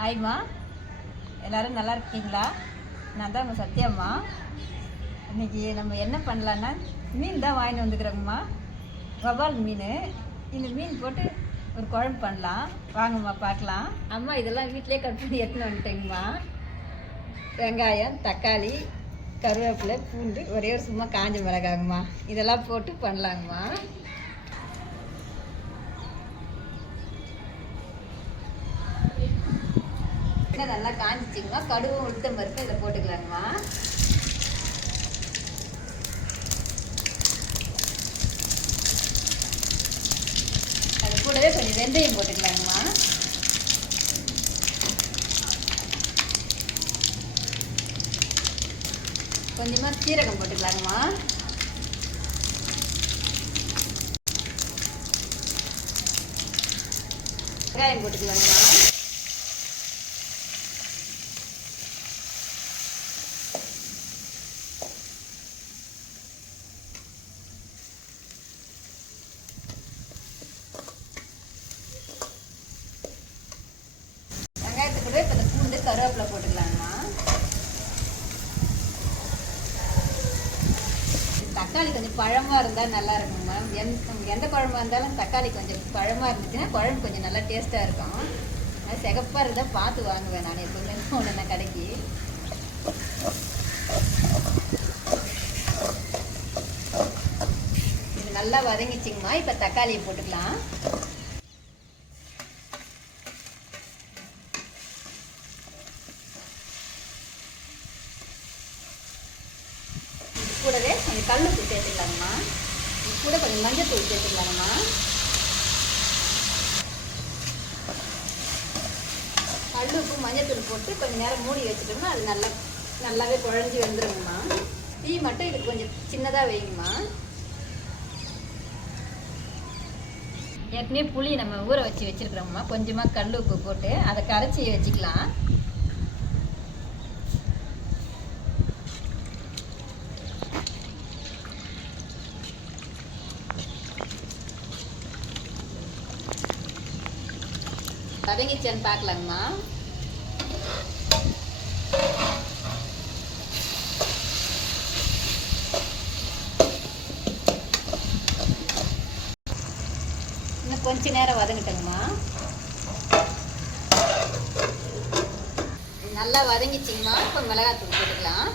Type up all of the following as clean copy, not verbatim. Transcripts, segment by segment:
ஹாய்மா, எல்லோரும் நல்லா இருக்கீங்களா? நான் தான் உங்கள் சத்யாம்மா. இன்றைக்கி நம்ம என்ன பண்ணலான்னா மீன் தான் வாங்கிட்டு வந்துக்கிறோங்கம்மா. வவ்வால் மீன். இந்த மீன் போட்டு ஒரு குழம்பு பண்ணலாம். வாங்கம்மா பார்க்கலாம். அம்மா இதெல்லாம் வீட்டிலே கட் பண்ணி எடுத்துன்னு வந்துட்டேங்கம்மா. வெங்காயம், தக்காளி, கருவேப்பிலை, பூண்டு, ஒரே ஒரு சும்மா காஞ்ச மிளகாங்கம்மா. இதெல்லாம் போட்டு பண்ணலாங்கம்மா. நல்லா காஞ்சிச்சிங்கம்மா. கடுகும் உளுத்தம் பருப்பு இதில் போட்டுக்கலாங்கம்மா. அது கூடவே கொஞ்சம் வெந்தயம் போட்டுக்கலாங்கம்மா. கொஞ்சமாக சீரகம் போட்டுக்கலாங்கம்மா. வெங்காயம் போட்டுக்கலாங்கம்மா. வெங்காயத்துக்கூட இப்போ இந்த பூண்டு கருவேப்பிலை போட்டுக்கலாங்கம்மா. தக்காளி கொஞ்சம் பழமாக இருந்தால் நல்லா இருக்குங்கம்மா. எந்த குழம்பா இருந்தாலும் தக்காளி கொஞ்சம் பழமாக இருந்துச்சுன்னா குழம்பு கொஞ்சம் நல்லா டேஸ்ட்டாக இருக்கும். அது சிகப்பாக இருந்தால் பார்த்து வாங்குவேன் நான் எப்பவுமே ஒன்றுனா கடைக்கு. இது நல்லா வதங்கிச்சிங்கம்மா. இப்போ தக்காளியை போட்டுக்கலாம். கூடவே கொஞ்சம் கல்லுப்பு சேர்த்துக்கலாங்கம்மா. கூட கொஞ்சம் மஞ்சத்தூள் சேர்த்துக்கலாங்கம்மா. கல்லுப்பு மஞ்சத்தூள் போட்டு கொஞ்சம் நேரம் மூடி வச்சுட்டோம்னா அது நல்லாவே குழஞ்சி வந்துடுங்கம்மா. டீ மட்டும் இதுக்கு கொஞ்சம் சின்னதாக வைங்கம்மா. ஏற்கனவே புளி நம்ம ஊற வச்சு வச்சுருக்குறோம்மா. கொஞ்சமாக கல்லுப்பு போட்டு அதை கரைச்சி வச்சுக்கலாம். வதங்கிச்சான்னு பார்க்கலாங்கம்மா. இன்னும் கொஞ்ச நேரம் வதங்கிட்டேங்கம்மா. நல்லா வதங்கிச்சிங்கம்மா. இப்போ மிளகாத்தூள் போட்டுக்கலாம்.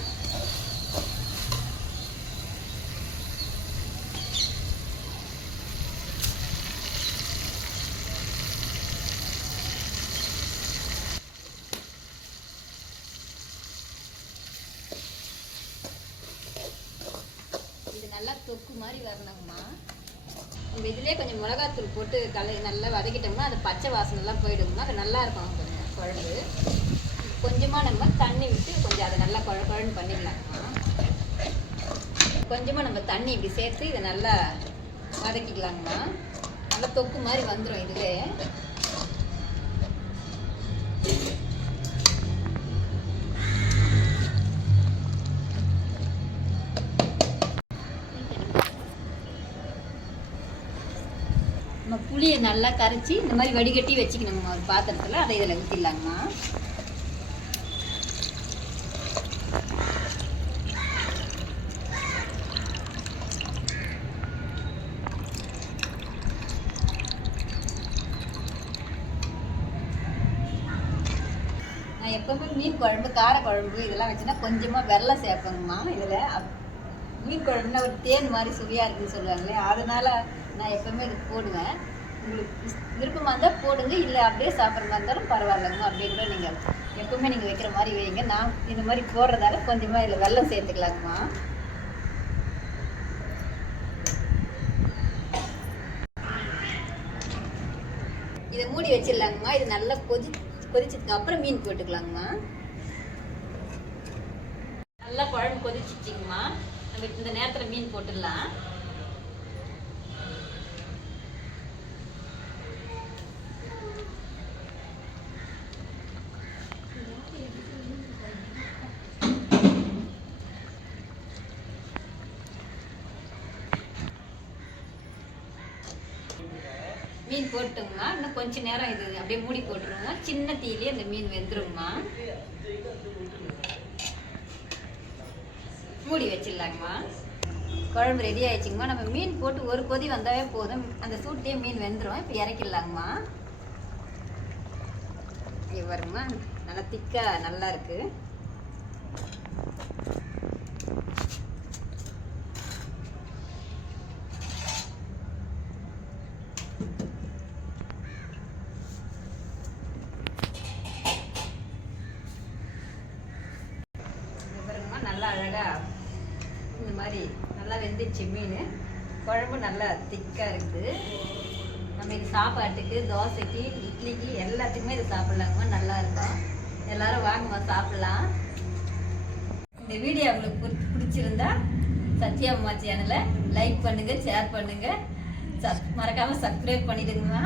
நல்லா தொக்கு மாதிரி வரணுங்கம்மா. நம்ம இதிலே கொஞ்சம் மிளகாத்தூள் போட்டு நல்லா வதக்கிட்டோம்னா அது பச்சை வாசனைலாம் போயிடுங்கம்மா. அது நல்லா இருக்கும் கொஞ்சம் குழம்பு. கொஞ்சமாக நம்ம தண்ணி விட்டு கொஞ்சம் அதை நல்லா குழம்பு பண்ணிக்கலாங்கம்மா. கொஞ்சமாக நம்ம தண்ணி இப்படி சேர்த்து இதை நல்லா வதக்கிக்கலாங்கம்மா. நல்லா தொக்கு மாதிரி வந்துடும் இதிலே. நம்ம புளியை நல்லா கரைச்சி இந்த மாதிரி வடிகட்டி வச்சுக்கணுங்கம்மா ஒரு பாத்திரத்தில். அதை இதில் ஊற்றிடலாங்கம்மா. நான் எப்பவுமே மீன் குழம்பு, கார குழம்பு இதெல்லாம் வச்சுன்னா கொஞ்சமாக வெல்லம் சேர்ப்பேங்கம்மா. இதில் மீன் குழம்புனா ஒரு தேன் மாதிரி சுவையாக இருக்குன்னு சொல்லுவாங்களே, அதனால் நான் எப்போவுமே இது போடுவேன். உங்களுக்கு விருப்பமாக இருந்தால் போடுங்க, இல்லை அப்படியே சாப்பிட்ற மாதிரி இருந்தாலும் பரவாயில்லைங்கம்மா. அப்படியே கூட நீங்கள் எப்போவுமே நீங்கள் வைக்கிற மாதிரி வைங்க. நான் இந்த மாதிரி போடுறதால கொஞ்சமாக இதில் வெல்லம் சேர்த்துக்கலாங்கம்மா. இதை மூடி வச்சிடலாங்கம்மா. இது நல்லா கொதிச்சதுக்கு அப்புறம் மீன் போட்டுக்கலாங்கம்மா. நல்லா குழம்பு கொதிச்சிச்சிங்கம்மா. நம்ம இந்த நேரத்தில் மீன் போட்டுடலாம். மீன் போட்டுங்கம்மா. இன்னும் கொஞ்ச நேரம் இது அப்படியே மூடி போட்டுருவோங்க. சின்ன தீயிலே அந்த மீன் வெந்துருங்கம்மா. மூடி வச்சிடலாங்கம்மா. குழம்பு ரெடி ஆயிடுச்சுங்கம்மா. நம்ம மீன் போட்டு ஒரு கொதி வந்தாவே போதும். அந்த சூட்லேயே மீன் வெந்துடும். இப்போ இறக்கிடலாங்கம்மா. இங்கே வருங்கம்மா, நல்லா திக்காக நல்லா இருக்கு. நல்லா அழகா இந்த மாதிரி நல்லா வெந்துச்சு மீன். குழம்பு நல்லா திக்காக இருக்குது. நம்ம இது சாப்பாட்டுக்கு, தோசைக்கு, இட்லிக்கு எல்லாத்துக்குமே இது சாப்பிட்லாங்கம்மா. நல்லா இருக்கும். எல்லாரும் வாங்கம்மா சாப்பிட்லாம். இந்த வீடியோ உங்களுக்கு பிடிச்சிருந்தா சத்யா அம்மா சேனலை லைக் பண்ணுங்கள், ஷேர் பண்ணுங்கள், மறக்காமல் சப்ஸ்கிரைப் பண்ணிடுங்கம்மா.